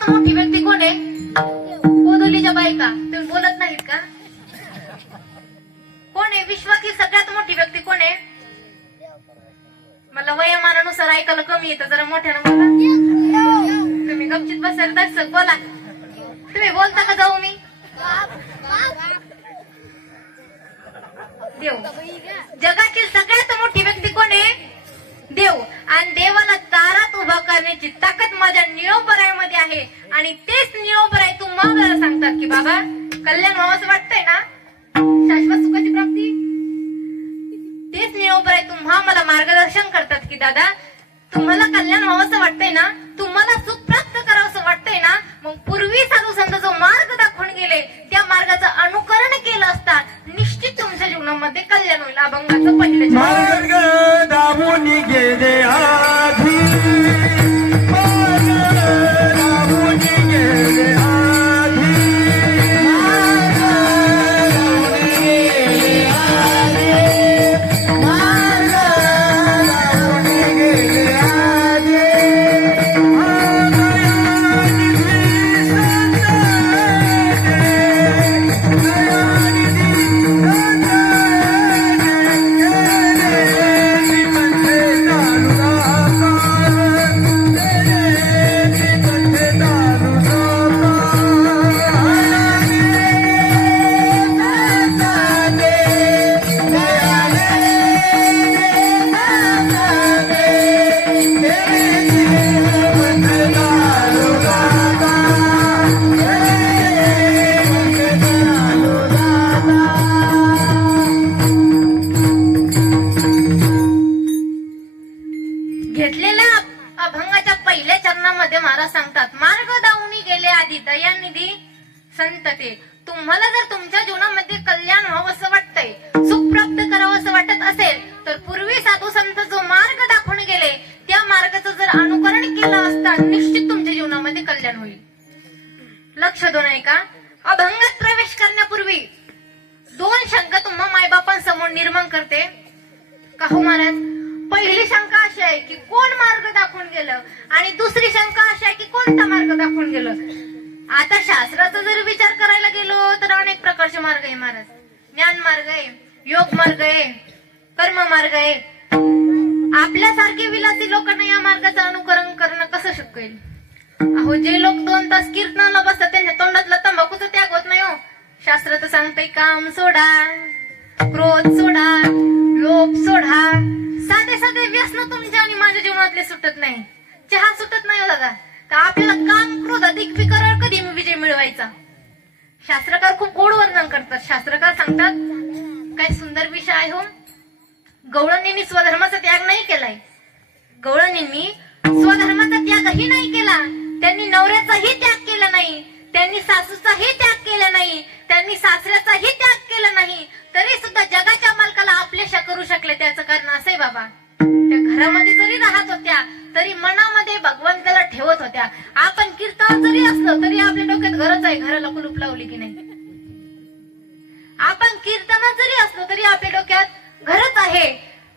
सगळ्यात मोठी व्यक्ती कोण आहे? गोधुलीच्या बायका. तुम्ही बोलत नाहीत का? कोण आहे विश्वाची सगळ्यात मोठी व्यक्ती? कोण आहे? मला वयोमानानुसार ऐकायला कमी येतं, जरा मोठ्यानं बोला. तुम्ही गपचित बसायला दर्शक बोला. तुम्ही बोलता का जाऊ मी? देव. जगाची सगळ्यात मोठी व्यक्ती कोण आहे? देव. आणि देवाला दारात उभा करण्याची ताकद माझ्या निळोपरायमध्ये आहे. आणि तेच निळोपराय तुम्हाला सांगतात की बाबा कल्याण व्हावंच वाटतंय ना, शाश्वत सुखाची प्राप्ती. तेच निळोपराय तुम्हा मला मार्गदर्शन करतात की दादा तुम्हाला कल्याण व्हावंसं वाटतंय ना, तुम्हाला सुख प्राप्त करावंसं वाटतंय ना, मग पूर्वी साधू संत जो मार्ग दाखवून गेले त्या मार्गाचं अनुकरण केलं असता निश्चित तुमच्या जीवनामध्ये कल्याण होईल. अभंगाचं पहिलं मार्ग दाबून गेले आधी, मार्ग दाबून गेले आधी, मार्ग दाबून गेले आधी, मार्ग दाबून गेले आधी. घेतलेल्या अभंगाच्या पहिल्या चरणामध्ये महाराज सांगतात मार्ग दावूनी गेले आधी दयानिधी संतते. तुम्हाला जर तुमच्या जीवनामध्ये कल्याण व्हावं असं वाटतंय, सुख प्राप्त करावं असं वाटत असेल तर पूर्वी साधू संत जो मार्ग दाखवून गेले त्या मार्गाचं जर अनुकरण केलं असता निश्चित तुमच्या जीवनामध्ये कल्याण होईल. लक्ष देऊ नये का? अभंगात प्रवेश करण्यापूर्वी दोन शंका तुम्हा मायबापांसमोर निर्माण करते का हो महाराज? पहिली शंका अशी आहे की कोण मार्ग दाखवून गेलं, आणि दुसरी शंका अशी आहे की कोणता मार्ग दाखवून गेलं. आता शास्त्राचा जर विचार करायला गेलो तर अनेक प्रकारचे मार्ग आहे महाराज. ज्ञान मार्ग आहे, योग मार्ग आहे, कर्म मार्ग आहे. आपल्यासारखे विलासी लोकांना या मार्गाचं अनुकरण करणं कसं शक्य होईल? अहो जे लोक 2 तास कीर्तनाला बसतात त्यांच्या तोंडातला तंबाखूचा त्याग होत नाही हो. शास्त्र तर सांगतंय काम सोडा, क्रोध सोडा, लोभ सोडा. साधे साधे व्यसन तुमच्या आणि माझ्या जीवनातले सुटत नाही. चहा सुटत नाही दादा. तर आपल्याला काम क्रोध अधिक विकारावर कधी विजय मिळवायचा? शास्त्रकार खूप गोड वर्णन करतात. शास्त्रकार सांगतात काय सुंदर विषय आहे हो. गवळणींनी स्वधर्माचा त्याग नाही केलाय. गवळणींनी स्वधर्माचा त्यागही नाही केला. त्यांनी नवऱ्याचाही त्याग केला नाही, त्यांनी सासूचाही त्याग केला नाही, त्यांनी सासऱ्याचाही त्याग केला नाही, तरी सुद्धा जगाच्या मालकाला आपलेशा करू शकले. त्याचं कारण असंय बाबा त्या घरामध्ये जरी राहत होत्या तरी मनामध्ये भगवंताला ठेवत होत्या. आपण कीर्तन जरी असलो तरी आपल्या डोक्यात घरच आहे, घराला कुलूप लावली की नाही. आपण कीर्तनात जरी असलो तरी आपल्या डोक्यात घरच आहे.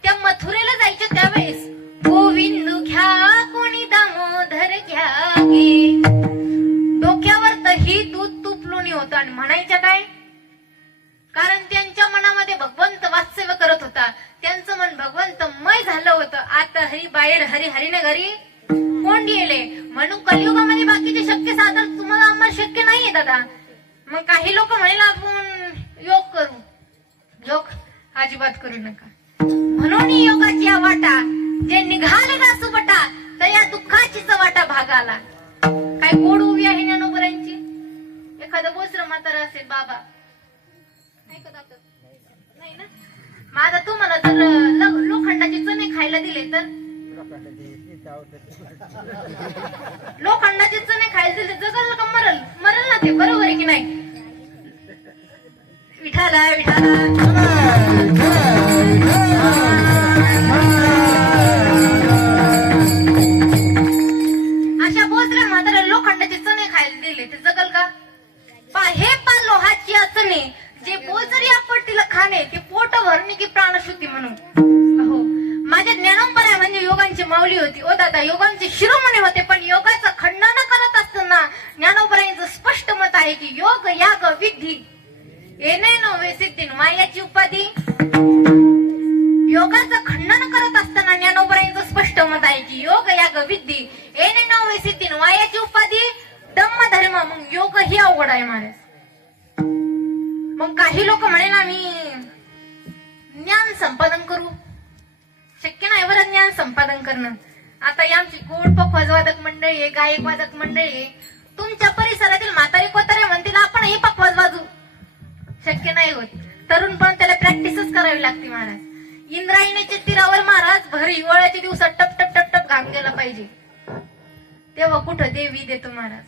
त्या मथुरेला जायचे त्यावेळेस गोविंद घ्या कोणी दामोदर घ्या गे, डोक्यावर दही दूध तुपलून होतं. आणि म्हणायच्या काय? कारण त्यांच्या मनामध्ये भगवंत वास्तव्य करत होता. त्यांचं मन भगवंतमय झालं होतं. आता हरी बाहेर हरी हरीने घरी कोण गेले. म्हणून कलियुगामध्ये बाकीचे शक्य साधन तुम्हाला आम्हाला शक्य नाहीये दादा. मग काही लोक म्हणेल आपण योग करू. योग अजिबात करू नका. म्हणून योगाची या वाटा जे निघाले का सुबटा तर या दुःखाचीच वाटा भागाला. काय गोड उभी आहे ज्ञानोबरांची. एखादं बोसर म्हातारा असेल बाबा नाही ना. माझा तुम्हाला जर लोखंडाचे चणे खायला दिले तर लोखंडाचे चणे खायला दिले जगल का मरल? मरल ना ते. बरोबर आहे की नाही? विठाला विठाला अशा बोसऱ्या म्हातारा लोखंडाचे चणे खायला दिले ते जगल का? हे पा लोहाची चणे जे बोचरी आपटीला खाणे ते पोट भरणे की प्राणशुद्धी म्हणून. हो माझ्या ज्ञानोबराय म्हणजे योगांची माऊली होती. ओ दादा, योगांचे शिरोमणी होते, पण योगाचं खंडन करत असताना ज्ञानोबरायांचं स्पष्ट मत आहे की योग याग विधी येणे नव्हे सिद्धीन मायाची उपाधी. योगाचं खंडन करत असताना ज्ञानोबरायांचं स्पष्ट मत आहे की योग याग विधी येणे नव्हे सिद्धीन मायाची उपाधी. धम्म धर्म, मग योग ही अवघड आहे महाराज. मग काही लोक म्हणेल आम्ही ज्ञान संपादन करू, शक्य नाही बरं ज्ञान संपादन करणं. आता ही आमची गोड पखवाजवादक मंडळी आहे, गायक वादक मंडळी आहे. तुमच्या परिसरातील म्हातारे कोतारे म्हणतील आपण ही पखवाज वाजू, शक्य नाही होत. तरुण पण त्याला प्रॅक्टिसच करावी लागते महाराज. इंद्रायणीच्या तीरावर महाराज भर हिवाळ्याच्या दिवसात टप टप टप टप घाम गेला पाहिजे, तेव्हा कुठं देवी देतो महाराज.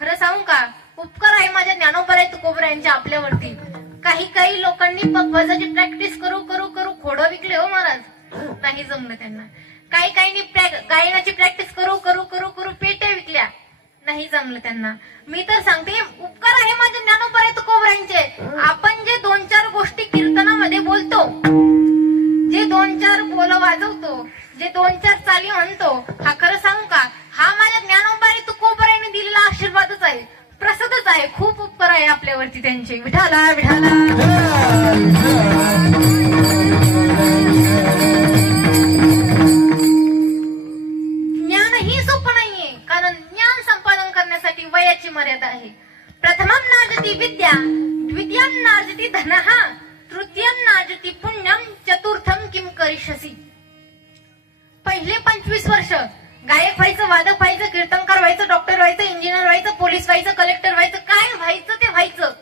खरं सांगू का, उपकार आहे माझ्या ज्ञानोबराय तुकोबरायांच्या आपल्यावरती. काही लोकांनी पखवाजाची प्रॅक्टिस करू करू करू खोडं विकले हो महाराज, नाही जमलं त्यांना. काही गायनाची प्रॅक्टिस करू करू करू करू पेट्या विकल्या, नाही जमलं त्यांना. मी तर सांगते उपकार आहे माझ्या ज्ञानोबराय तुकोबरायांचे. आपण जे 2-4 गोष्टी कीर्तनामध्ये बोलतो, जे 2-4 बोल वाजवतो, जे 2-4 चाली म्हणतो, हा खरं सांगू का, हा माझ्या ज्ञानोबराय तुकोबरायांनी दिलेला आशीर्वादच आहे, प्रसादच आहे. खूप उपकार आहे आपल्यावरती त्यांचे. विठाला विठाला. ज्ञान ही सोपं नाहीये, कारण ज्ञान संपादन करण्यासाठी वयाची मर्यादा आहे. प्रथमं नार्जति विद्या, द्वितीयं नार्जति धनः, तृतीयं नार्जति पुण्यं, चतुर्थं किं करिष्यसि. पहिले 25 वर्ष गायक व्हायचं, वादक व्हायचं, कीर्तनकार व्हायचं, डॉक्टर व्हायचं, इंजिनियर व्हायचं, पोलीस व्हायचं, कलेक्टर व्हायचं, काय व्हायचं ते व्हायचं.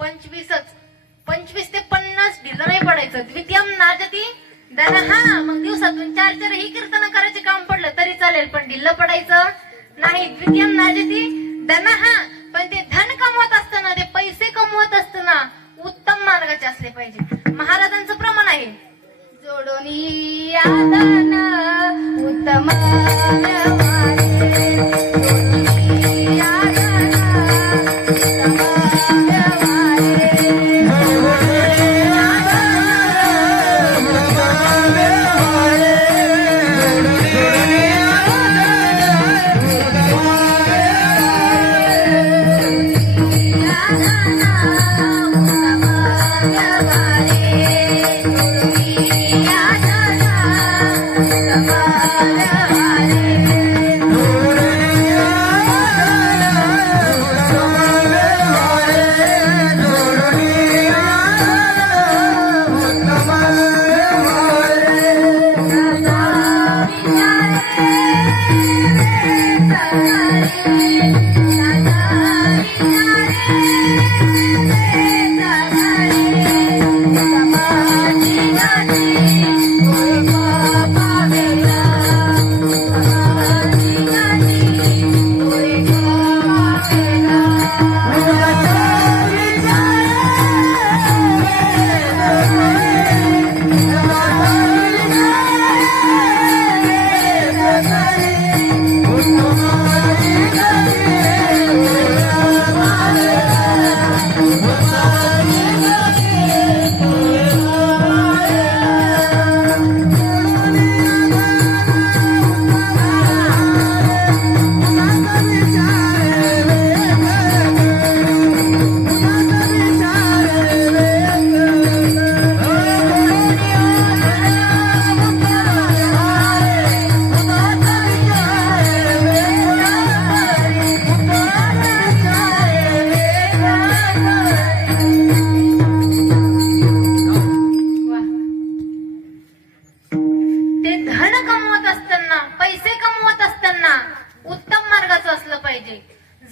25 ते 50 ढिलं नाही पडायचं. द्वितीयं नार्जति धनः, मग दिवसातून 4 ही कीर्तन करायचे काम पडलं तरी चालेल, पण ढिल्लं पडायचं नाही. द्वितीयं नार्जति धनः, पण ते धन कमवत असताना, ते पैसे कमवत असताना उत्तम मार्गाचे असले पाहिजे. महाराजांचं प्रमाण आहे, जोडोनी यादन उत्तम व्यवहारे, जोडोनी यादन उत्तम व्यवहारे, जोडोनी यादन उत्तम व्यवहारे,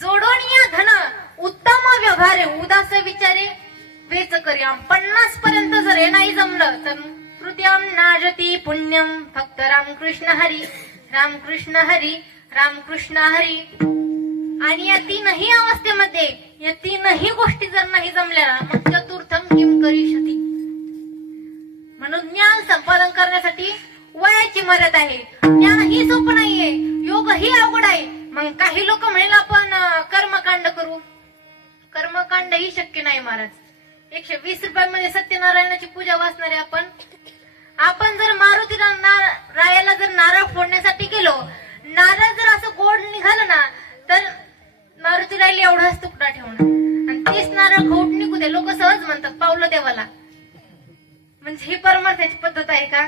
जोडोनी यादन उत्तम करूया. 50 पर्यंत जर हे नाही जमलं तर तृतीयम नाजती पुण्यम फक्त रामकृष्ण हरी रामकृष्ण हरी रामकृष्ण हरी. आणि या तीनही अवस्थेमध्ये या तीनही गोष्टी जर नाही जमल्या मग चतुर्थम किम करिष्यति. म्हणून ज्ञान संपादन करण्यासाठी वयाची मर्यादा आहे. ज्ञान ही सोपं नाहीये, योग ही अवघड आहे. मग काही लोक म्हणेल आपण कर्मकांड करू. कर्मकांड ही शक्य नाही महाराज. 120 रुपयांमध्ये सत्यनारायणाची पूजा वाचणारे आपण आपण जर मारुती रायाला जर नारळ फोडण्यासाठी गेलो, नारळ जर असं गोड निघालं ना, तर मारुती रायाला एवढाच तुकडा ठेवणार आणि तेच नारळ खौट निघू दे. लोक सहज म्हणतात पावलं देवाला. म्हणजे ही परमार्थाची पद्धत आहे का?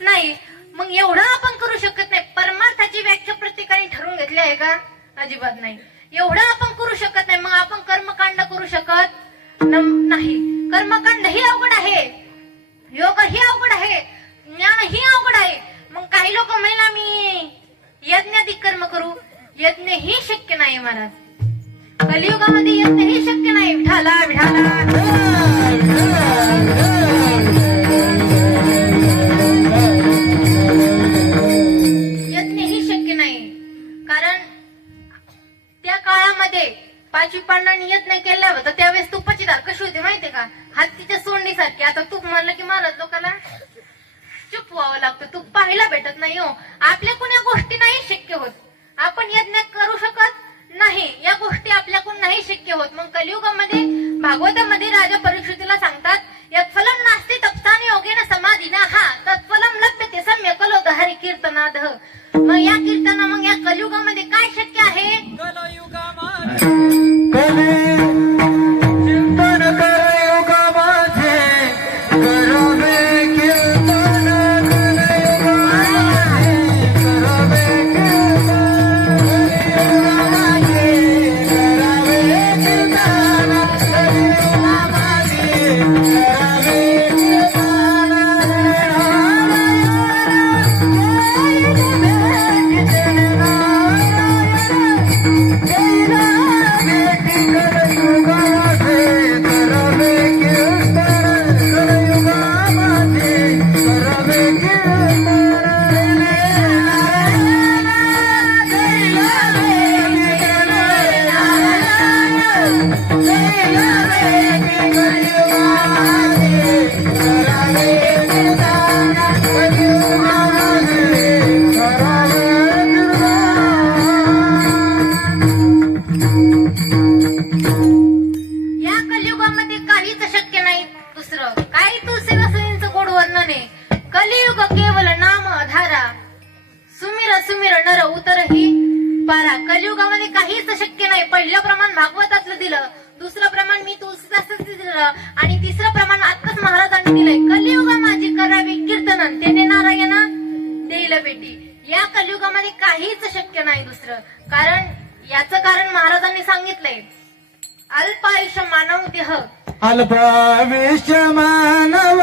नाही. मग एवढं आपण करू शकत नाही. परमार्थाची व्याख्या प्रत्येकाने ठरवून घेतली आहे का? अजिबात नाही. एवढं आपण करू शकत नाही. मग आपण कर्मकांड करू शकत नाही. कर्मकांड ही अवघड आहे, योग ही अवघड आहे, ज्ञान ही अवघड आहे. मग काही लोक म्हणला मी यज्ञाधिक कर्म करू. यज्ञ ही शक्य नाही महाराज. कलियुगामध्ये यज्ञ ही शक्य नाही. विठाला यज्ञ ही शक्य नाही. कारण त्या काळामध्ये पाचवी पांडवांनी यज्ञ केला होता त्यावेळेस तुपाची धार कशी होती माहितीये का? हत्तीच्या सोंडीसारखी. आता तूप म्हणलं की महाराज लोकांना चुप व्हावं लागतं. तूप पाहायला भेटत नाही हो. आपल्या कुण्या गोष्टी नाही शक्य होत. आपण यज्ञ करू शकत नाही. या गोष्टी आपल्याकडून नाही शक्य होत. मग कलियुगामध्ये भागवतामध्ये राजा परीक्षितीला सांगतात, यत्फलम नास्ति तपसाने योगेन समाधीना हा तत्फलम लभ्यते सम्यकलोद हरि कीर्तनाद. मग या कीर्तना मग या कलियुगामध्ये काय शक्य आहे? चिंतन कलियुगा माझे करावे कीर्तन. कलियुगा माझे करावे कलियुगामध्ये काहीच शक्य नाही. पहिलं प्रमाण भागवतातलं दिलं, दुसरं प्रमाण मी तुळशीदासच दिलं आणि तिसरं प्रमाण आत्ताच महाराजांनी दिलंय. कलियुगा माझी करावी कीर्तन त्याने नारायणा देईल भेटी. या कलियुगामध्ये काहीच शक्य नाही दुसरं. कारण याचं कारण महाराजांनी सांगितलंय, अल्पायुष्य मानव देह अल्पायुष्य मानव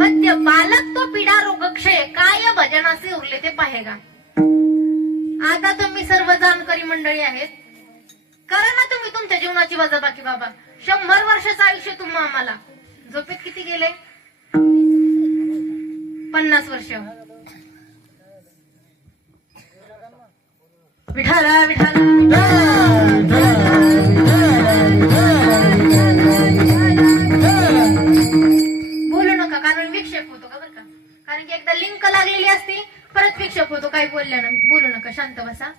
मध्य बालक तो पिढा रोग क्षय काय भजनाचे उरले ते पाहेगा. आता तुम्ही सर्व जाणकारी मंडळी आहेत, करा ना तुम्ही तुमच्या जीवनाची वजाबाकी. बाबा 100 वर्षाचं आयुष्य तुम्हा आम्हाला झोपेत किती गेले? 50 वर्ष. विठाला विठाला विक्षेप होतो का बरं का? कारण की एकदा लिंक लागलेली असते, परत विक्षेप होतो. काही बोलल्यानं बोलू नका, शांत बसा.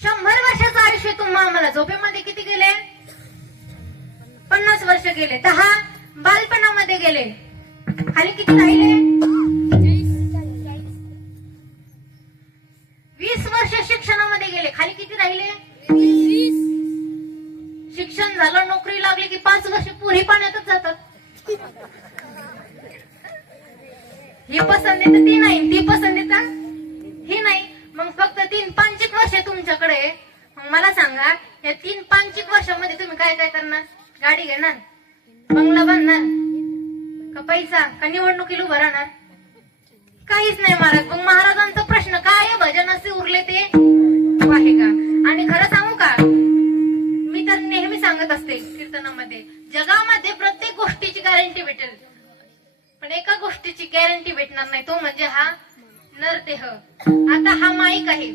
100 वर्षाचं आयुष्य तुम्हा आम्हाला झोपेमध्ये किती गेले? 50 वर्ष गेले. 10 बालपणामध्ये गेले. खाली किती राहिले? 20 वर्ष शिक्षणामध्ये गेले. खाली किती राहिले? शिक्षण झालं, नोकरी लागली की 5 वर्ष पुरी पाण्यातच जातात. ही पसंत येते ती नाही, ती पसंत येता ही नाही. मग फक्त 3-5 वर्ष तुमच्याकडे. मग मला सांगा, या 3-5 वर्षामध्ये तुम्ही काय काय करणार? गाडी घेणार, बंगला बांधणार, का पैसा, का निवडणुकीला उभं राहणार? काहीच नाही महाराज. मग महाराजांचा प्रश्न काय? भजनाचे उरले ते आहे का? आणि खरं सांगू का, मी तर नेहमी सांगत असते कीर्तनामध्ये, जगामध्ये प्रत्येक गोष्टीची गॅरंटी भेटेल, पण एका गोष्टीची गॅरंटी भेटणार नाही, तो म्हणजे हा नरदेह. आता हा माईक आहे,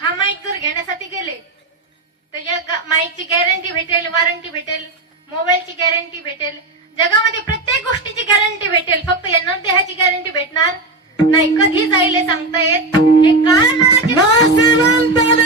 हा माईक जर घेण्यासाठी गेले तर या माईकची गॅरंटी भेटेल, वॉरंटी भेटेल, मोबाईलची गॅरंटी भेटेल, जगामध्ये प्रत्येक गोष्टीची गॅरंटी भेटेल, फक्त या नरदेहाची गॅरंटी भेटणार नाही. कधी जाईल हे सांगता येत, हे काळाची नाशिवंत देव,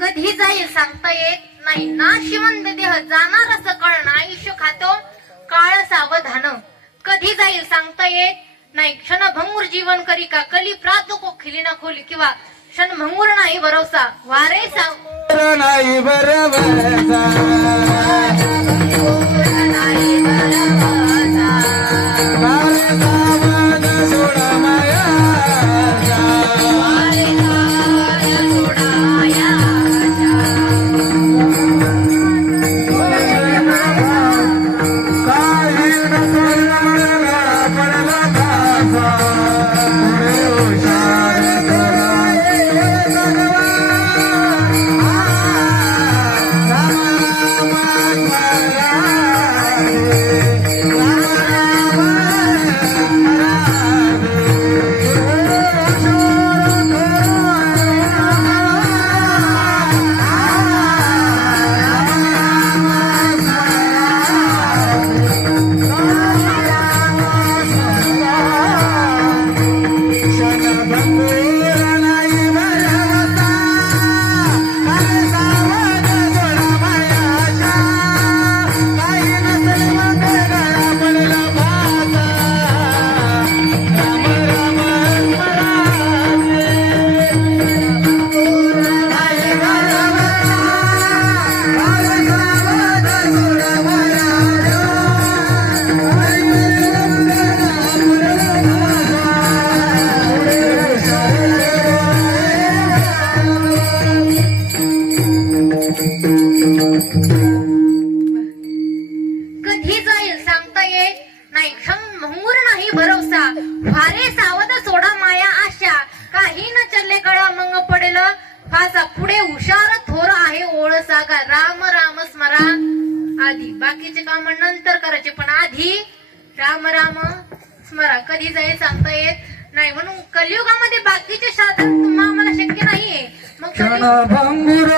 कधी जाईल सांगता येत नाही. नाशिवंत देह जाणार असं कळण, आयुष्य खातो काळ सावधान. कधी जाईल सांगता येत नाही. क्षणभंगूर जीवन करी का, कली प्रात को खिलीना खोली, किंवा क्षणभंगूर नाही भरोसा, वारे नाही बरवसा, नाही भरवसा. वारे सावध सोडा मायाचा, वारे सावध सोडा मायाचा. काही न सोडला पडला भासा, हुशार कराये कधी जाईल सांगता येत नाही. क्षणभंगूर नाही भरोसा, वारे सावध सोडा माया आशा. काही न चलले कळा मग पडेल फासा, पुढे हुशार थोर आहे ओळ सागा. राम राम स्मरा आधी, बाकीचे काम नंतर करायचे, पण आधी राम राम स्मरा. कधी जाईल सांगता येत नाही. म्हणून कलियुगामध्ये बाकीचे साधन तुम्हाला शक्य नाहीये. मग क्षणभंगुर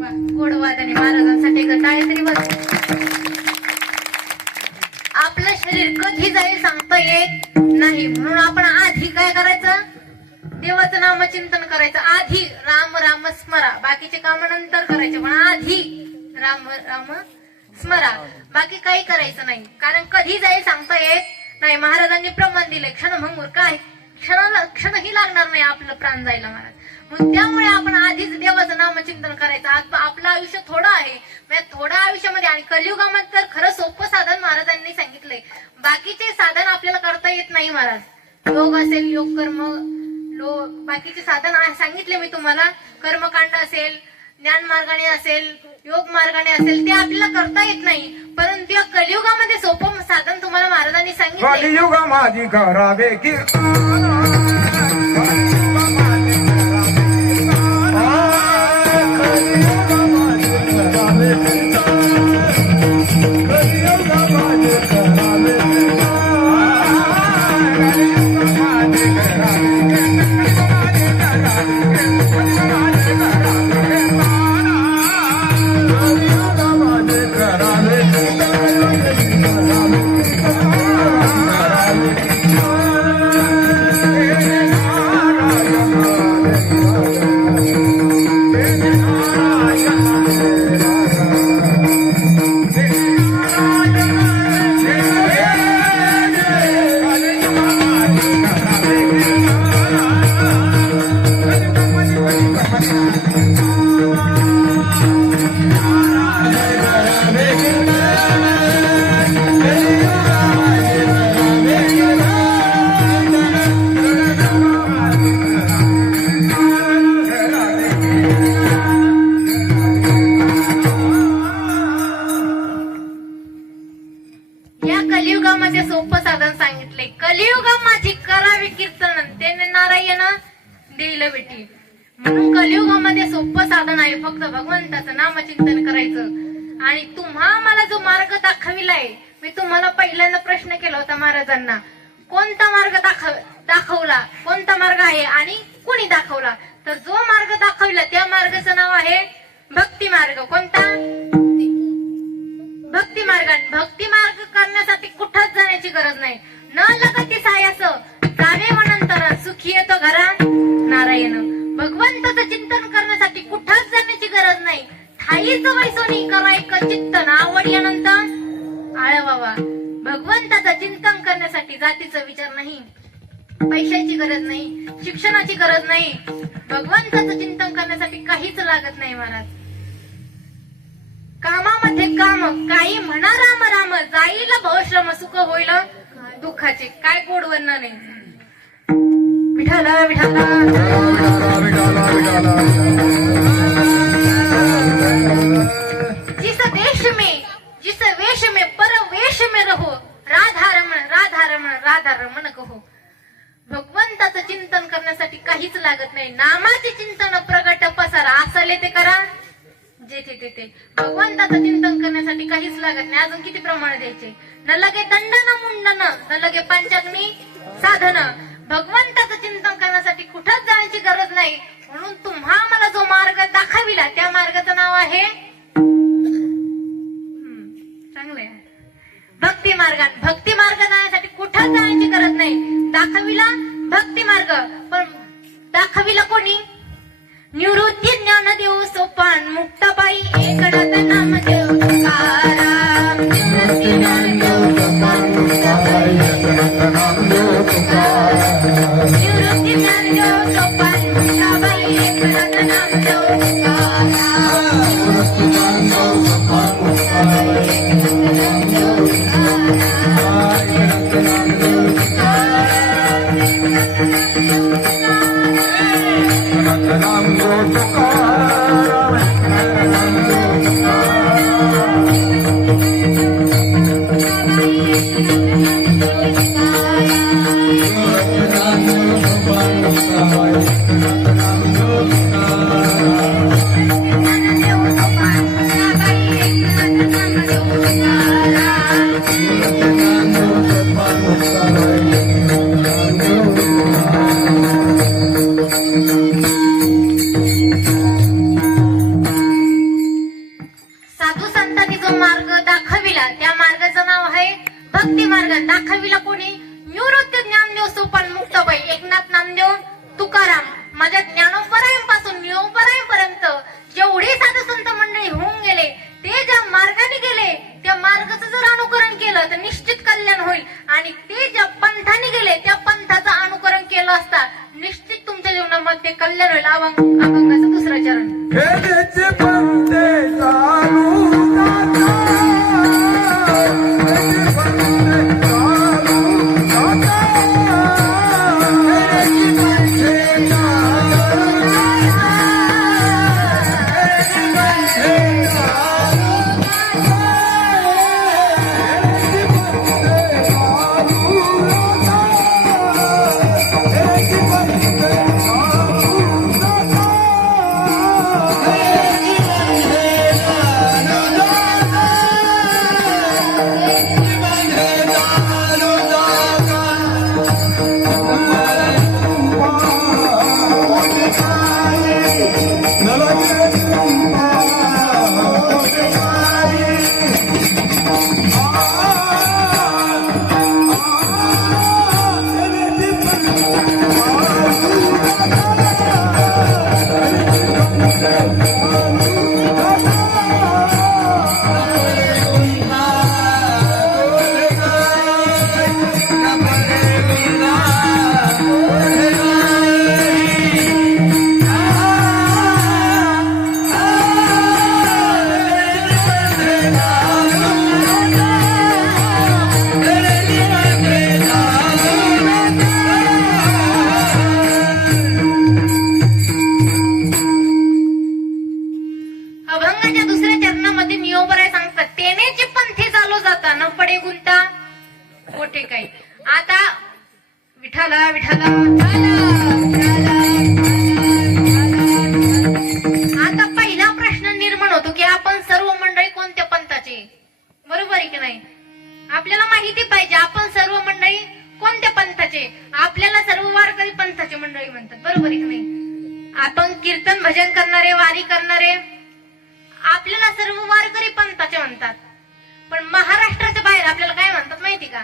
वा, गोड वादने महाराजांसाठी एकदा टाळ्या तरी बस. आपलं शरीर कधी जाईल सांगता येत नाही, म्हणून आपण आधी काय करायचं, देवाचं नामचिंतन करायचं. आधी राम राम स्मरा, बाकीचे काम नंतर करायचे, पण आधी राम राम स्मरा, बाकी काही करायचं नाही. कारण कधी जाईल सांगता येत नाही. महाराजांनी प्रमाण दिले, क्षणभंगूर काय क्षणही लागणार नाही आपलं प्राण जायला महाराज. मग त्यामुळे आपण आधीच देवाचं नामचिंतन करायचं. आपलं आयुष्य थोडं आहे, थोड्या आयुष्यामध्ये आणि कलियुगामध्ये तर खरं सोपं साधन महाराजांनी सांगितलंय. बाकीचे साधन आपल्याला करता येत नाही महाराज. योग असेल, योग कर्म, बाकीचे साधन सांगितले मी तुम्हाला. कर्मकांड असेल, ज्ञान मार्गाने असेल, योग मार्गाने असेल, ते आपल्याला करता येत नाही. परंतु या कलियुगामध्ये सोपं साधन तुम्हाला महाराजांनी सांगितले. कलियुग माझी करावे की या कलियुगामध्ये सोपं साधन सांगितले. कलियुगा माझी करावी कीर्तन, त्याने नारायण देईल बेटी. म्हणून कलियुगामध्ये सोपं साधन आहे फक्त भगवंताचं नामचिंतन करायचं. आणि तुम्हा मला जो मार्ग दाखविलाय, मी तुम्हाला पहिल्यांदा प्रश्न केला होता महाराजांना, कोणता मार्ग दाखवला, कोणता मार्ग आहे आणि कुणी दाखवला. तर जो मार्ग दाखविला त्या मार्गाचं नाव आहे भक्ती मार्ग. कोणता? भक्ती मार्ग. भक्ती मार्ग करण्यासाठी कुठंच जाण्याची गरज नाही. न लगती सायास जाणे वनंतर सुखी येतो घरा नारायण. भगवंताचं चिंतन करण्यासाठी कुठंच जाण्याची गरज नाही. ठाईच वैसोनी करा एक चिंतन आवडल्यानंतर आळवावा. भगवंताचं चिंतन करण्यासाठी जातीचा विचार नाही, पैशाची गरज नाही, शिक्षणाची गरज नाही. भगवंताचं चिंतन करण्यासाठी काहीच लागत नाही महाराज. कामामध्ये काम, काही म्हणा राम राम, जाईल भवश्रम सुख होईल दुःखाचे. काय गोड वर्णन आहे. विठाला विठाला जिस वेश में पर वेश में रहो, राधा रमण कहो. भगवंताचं चिंतन करण्यासाठी काहीच लागत नाही. नामाचे चिंतन प्रगट पसारा, असले ते करा जेथे तेथे. भगवंताचं चिंतन करण्यासाठी काहीच लागत नाही. अजून किती प्रमाण द्यायचे. न लगे दंडन मुंडन, न लगे पंचाग्नी साधन. भगवंताचं चिंतन करण्यासाठी कुठंच जाण्याची गरज नाही. म्हणून तुम्हा मला जो मार्ग दाखविला त्या मार्गाचं नाव आहे चांगलंय भक्ती मार्ग. भक्ती मार्ग जाण्यासाठी कुठंच जाण्याची गरज नाही. दाखविला भक्ती मार्ग, पण दाखविला कोणी? निवृत्ती ज्ञान देव सोपान, मुक्ताबाई एकनाथ नाम देव तुकाराम. निवृत्ती ज्ञान देव सोपान, मुक्ताबाई एकनाथ नाम देव तुकाराम. निवृत्ती ज्ञान देव सोपान, मुक्ताबाई एकनाथ नाम देव तुकाराम. निवृत्ती ज्ञान देव सोपान, मुक्ताबाई एकनाथ नाम देव तुकाराम. साधू संतांनी जो मार्ग दाखविला त्या मार्गाचं नाव आहे भक्ती मार्ग. दाखविला कोणी? निवृत्त ज्ञानदेव सोपान मुक्ताबाई, एकनाथ नामदेव, तुकाराम. माझ्या ज्ञानोपरायपासून नियोपरायपर्यंत जेवढे साधू संत मंडळी होऊन गेले ते ज्या मार्गाने गेले त्या मार्गाचं जर अनुकरण केलं तर निश्चित कल्याण होईल. आणि ते ज्या पंथाने गेले त्या पंथाचं अनुकरण केलं असता निश्चित तुमच्या जीवनामध्ये कल्याण होईल. अभंगाचं दुसरं चरण. हेचे पंथे चालू जाता, हेचे पंथे चालू जाता, हेचे पंथे चालू जाता, हेचे पंथे चालू अभंगाच्या दुसऱ्या चरणामध्ये नियोबराय सांगतात तेनेचे पंथे चालू जाता न पडे गुंता कोठे काही. आता विठाला विठाला आता पहिला प्रश्न निर्माण होतो की आपण सर्व मंडळी कोणत्या पंथाचे? बरोबर आहे की नाही? आपल्याला माहिती पाहिजे आपण सर्व मंडळी कोणत्या पंथाचे. आपल्याला सर्व वारकरी पंथाचे मंडळी म्हणतात. बरोबर आहे की नाही? आपण कीर्तन भजन करणारे, वारी करणारे आपल्याला सर्व वारकरी पंथाचे म्हणतात. पण महाराष्ट्राच्या बाहेर आपल्याला काय म्हणतात माहिती का?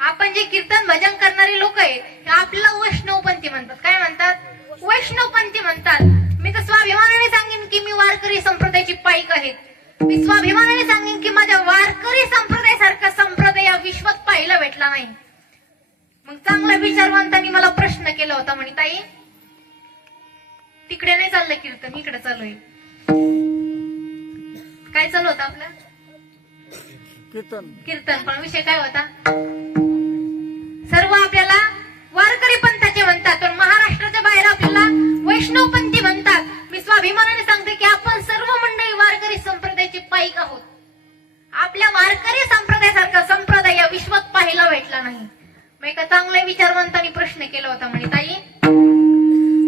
आपण जे कीर्तन भजन करणारे लोक आहेत ते आपल्याला वैष्णवपंथी म्हणतात. काय म्हणतात? वैष्णवपंथी म्हणतात. मी तर स्वाभिमानाने सांगेन की मी वारकरी संप्रदायाची पाईक आहे. मी स्वाभिमानाने सांगेन की माझ्या वारकरी संप्रदायासारखा संप्रदाय या विश्वात पाहायला भेटला नाही. मग चांगल्या विचारवंतांनी मला प्रश्न केला होता, म्हणे ताई तिकडे नाही चाललं कीर्तन, इकडे चालू आहे. काय चालू होतं आपलं? कीर्तन. पण विषय काय होता? सर्व आपल्याला वारकरी पंथाचे म्हणतात पण महाराष्ट्राच्या बाहेर आपल्याला वैष्णवपंथी म्हणतात. मी स्वाभिमानाने सांगते की आपण सर्व मंडळी वारकरी संप्रदायाची पाईक आहोत. आपल्या वारकरी संप्रदायासारखा संप्रदाय या विश्वात पाहायला भेटला नाही. मग एका चांगल्या विचारवंतांनी प्रश्न केला होता, म्हणे ताई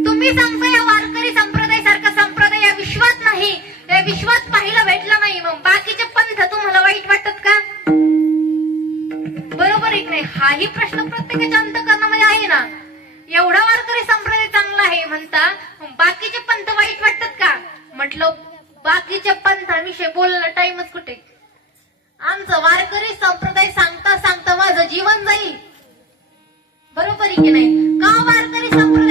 तुम्ही सांगता या वारकरी संप्रदायासारखा संप्रदाय या विश्वात नाही, या विश्वात पाहायला भेटला नाही, मग बाकीचे पंथ तुम्हाला वाईट वाटतात का? बरोबर आहे की नाही? हाही प्रश्न प्रत्येकाच्या अंतःकरणामध्ये आहे ना. एवढा वारकरी संप्रदाय चांगला आहे म्हणता, मग बाकीचे पंथ वाईट वाटतात का? म्हटलं बाकीच्या पंथांविषयी बोलायला टाइमच कुठे. आमचं वारकरी संप्रदाय सांगता सांगता माझं जीवन जाईल. बरोबर आहे की नाही? का वारकरी संप्रदाय